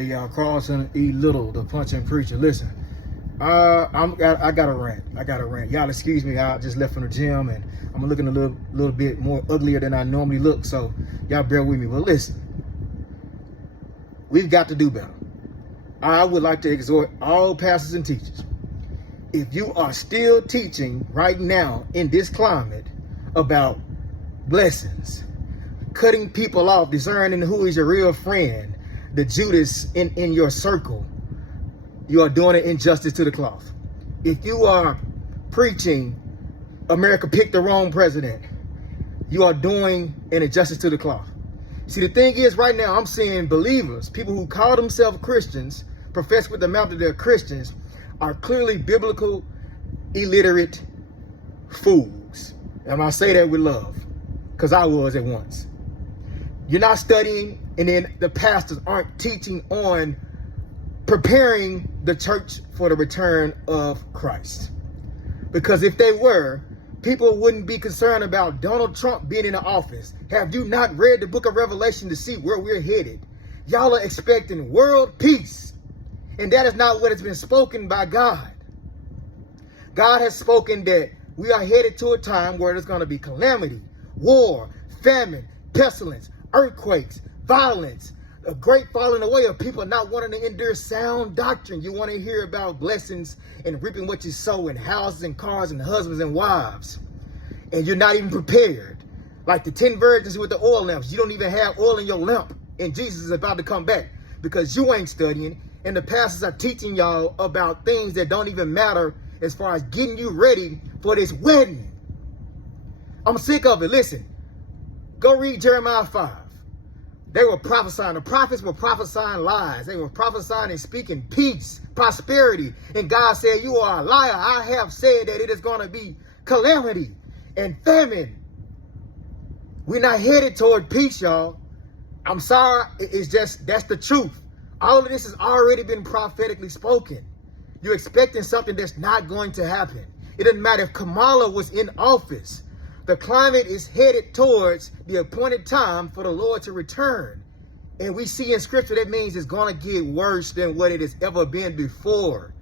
Hey y'all, Carlson E. Little, the punching preacher. Listen, I got a rant. Y'all excuse me. I just left from the gym and I'm looking a little bit more uglier than I normally look. So y'all bear with me. But listen, we've got to do better. I would like to exhort all pastors and teachers. If you are still teaching right now in this climate about blessings, cutting people off, discerning who is your real friend, the Judas in your circle, you are doing an injustice to the cloth. If you are preaching America picked the wrong president, you are doing an injustice to the cloth. See, the thing is, right now I'm seeing believers, people who call themselves Christians, profess with the mouth that they're Christians, are clearly biblical, illiterate fools. And I say that with love, because I was at once. You're not studying, and then the pastors aren't teaching on preparing the church for the return of Christ. Because if they were, people wouldn't be concerned about Donald Trump being in the office. Have you not read the book of Revelation to see where we're headed? Y'all are expecting world peace. And that is not what has been spoken by God. God has spoken that we are headed to a time where there's going to be calamity, war, famine, pestilence, earthquakes, violence, a great falling away of people not wanting to endure sound doctrine. You want to hear about blessings and reaping what you sow in houses and cars and husbands and wives. And you're not even prepared. Like the 10 virgins with the oil lamps. You don't even have oil in your lamp. And Jesus is about to come back because you ain't studying. And the pastors are teaching y'all about things that don't even matter as far as getting you ready for this wedding. I'm sick of it. Listen, go read Jeremiah 5. They were prophesying. The prophets were prophesying lies. They were prophesying and speaking peace, prosperity. And God said, you are a liar. I have said that it is going to be calamity and famine. We're not headed toward peace, y'all. I'm sorry. It's just, that's the truth. All of this has already been prophetically spoken. You're expecting something that's not going to happen. It doesn't matter if Kamala was in office. The climate is headed towards the appointed time for the Lord to return. And we see in scripture that means it's going to get worse than what it has ever been before.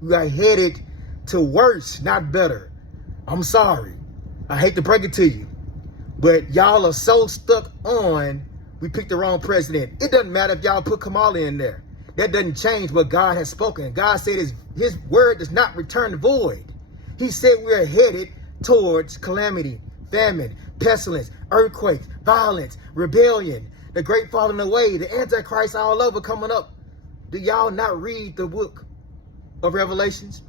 We are headed to worse, not better. I'm sorry. I hate to break it to you. But y'all are so stuck on we picked the wrong president. It doesn't matter if y'all put Kamala in there. That doesn't change what God has spoken. God said his word does not return void. He said we're headed towards calamity, famine, pestilence, earthquakes, violence, rebellion, the great falling away, the Antichrist all over coming up. Do y'all not read the book of Revelations?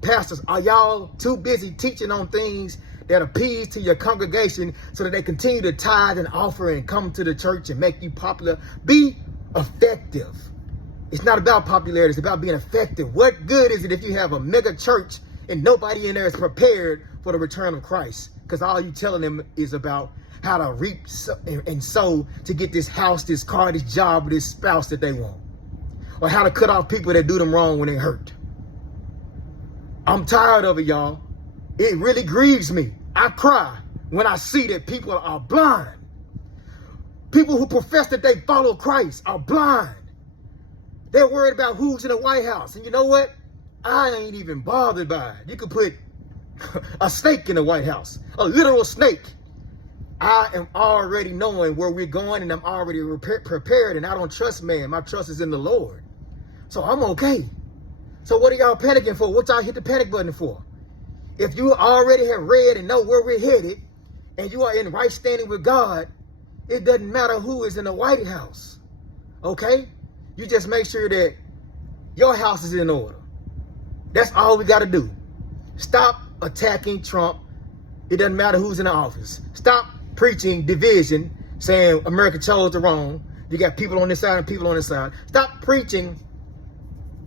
Pastors, are y'all too busy teaching on things that appease to your congregation so that they continue to tithe and offer and come to the church and make you popular? Be effective. It's not about popularity. It's about being effective. What good is it if you have a mega church and nobody in there is prepared for the return of Christ? Because all you telling them is about how to reap and sow to get this house, this car, this job, this spouse that they want. Or how to cut off people that do them wrong when they hurt. I'm tired of it, y'all. It really grieves me. I cry when I see that people are blind. People who profess that they follow Christ are blind. They're worried about who's in the White House. And you know what? I ain't even bothered by it. You could put a snake in the White House, a literal snake. I am already knowing where we're going, and I'm already prepared, and I don't trust man. My trust is in the Lord. So I'm okay. So what are y'all panicking for? What y'all hit the panic button for? If you already have read and know where we're headed, and you are in right standing with God, it doesn't matter who is in the White House. Okay? You just make sure that your house is in order. That's all we got to do. Stop attacking Trump. It doesn't matter who's in the office. Stop preaching division, saying America chose the wrong. You got people on this side and people on this side. Stop preaching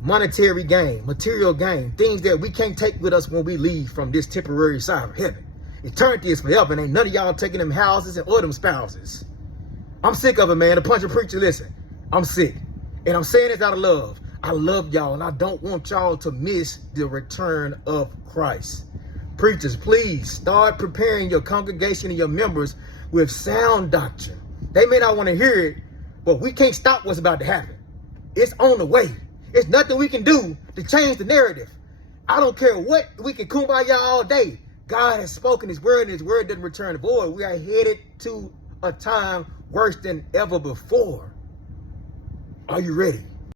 monetary gain, material gain, things that we can't take with us when we leave from this temporary side of heaven. Eternity is forever, and ain't none of y'all taking them houses or them spouses. I'm sick of it, man. The puncher preacher, listen, I'm sick. And I'm saying this out of love. I love y'all, and I don't want y'all to miss the return of Christ. Preachers, please start preparing your congregation and your members with sound doctrine. They may not want to hear it, but we can't stop what's about to happen. It's on the way. It's nothing we can do to change the narrative. I don't care what we can kumbaya all day. God has spoken his word, and his word doesn't return void. We are headed to a time worse than ever before. Are you ready?